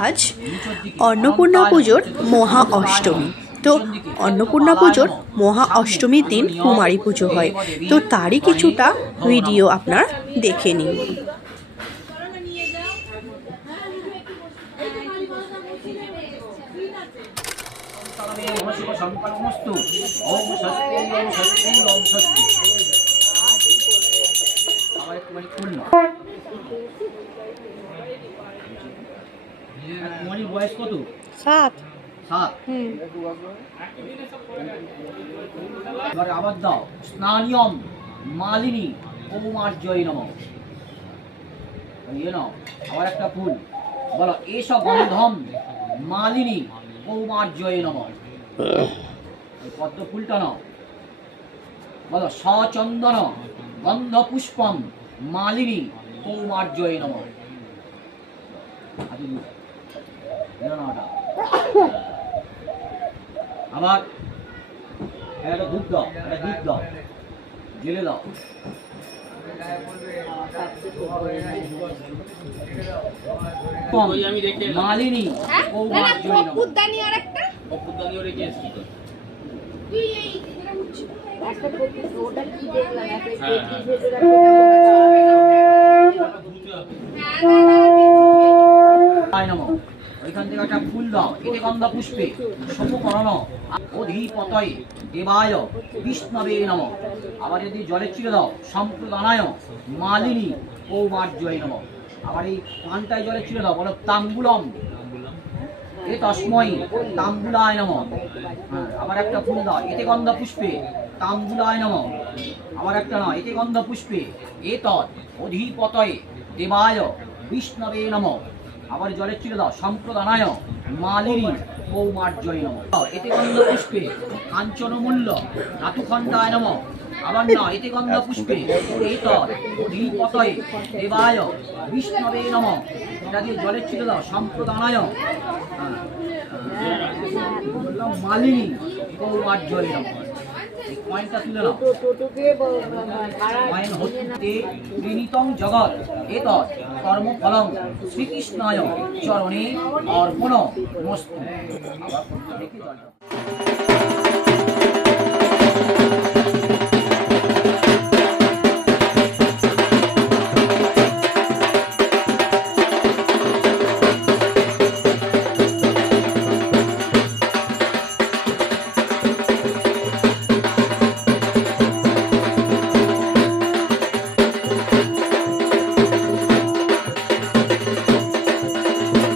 আজ অন্নপূর্ণা পুজোর মহা অষ্টমী। তো অন্নপূর্ণা পুজোর মহা অষ্টমীর দিন কুমারী পুজো হয়। তো তারই কিছুটা ভিডিও আপনারা দেখে নিন। কুমারীর বয়স কত? 7। এবারে আবার দাও। স্নানিয়ম মালিনী কৌমার্যই নমঃ। নাও আবার একটা ফুল বলো। এসব গন্ধম মালিনী কৌমার্যই নমঃ। পদ্ম ফুলটা নাও, বলো। সচন্দন গন্ধ পুষ্পম মালিনী কৌমার্যই নমঃ। আবার একটা ধূপ দাও, একটা দীপ দাও, জেলে দাও। মালিনী কৌমার্যই নমঃ। ওইখান থেকে একটা ফুল দাও। এতে গন্ধ পুষ্পে সমকরণ অধিপতয়ে দেবায় বিষ্ণবে নমঃ। আবার যদি জলে ছিঁড়ে দাও। সম্প্রদানায় মালিনী কৌমার্যই নমঃ। আবার এই পানটায় জলে ছিঁড়ে দাও, বলো। তাম্বুলম এ তস্মৈ তাম্বুলায় নমঃ। আবার একটা ফুল দাও। এতে গন্ধ পুষ্পে তাম্বুলায় নমঃ। আবার একটা না, এতে গন্ধ পুষ্পে এতৎ অধিপতয়ে দেবায় বিষ্ণবে নমঃ। আবার জলে ছিঁড়ে দাও। সম্প্রদানায় মালিনী কৌমার্যই নমঃ। এতে গন্ধ পুষ্পে কাঞ্চনমূল্য ধাতুখণ্ডায় নমঃ। আবার না, এতে গন্ধ পুষ্পে এতৎ অধিপতয়ে দেবায় বিষ্ণবে নমঃ। এটা দিয়ে জলে ছিঁড়ে দাও। সম্প্রদানায় মালিনী কৌমার্যই নমঃ। এই কয়েনটা তুলে নাও। কয়েন হতে ত্রিনিতং জগৎ এতৎ কর্মফলং শ্রীকৃষ্ণায় চরণে অর্পণমস্তু। আবার দেখি জলটা।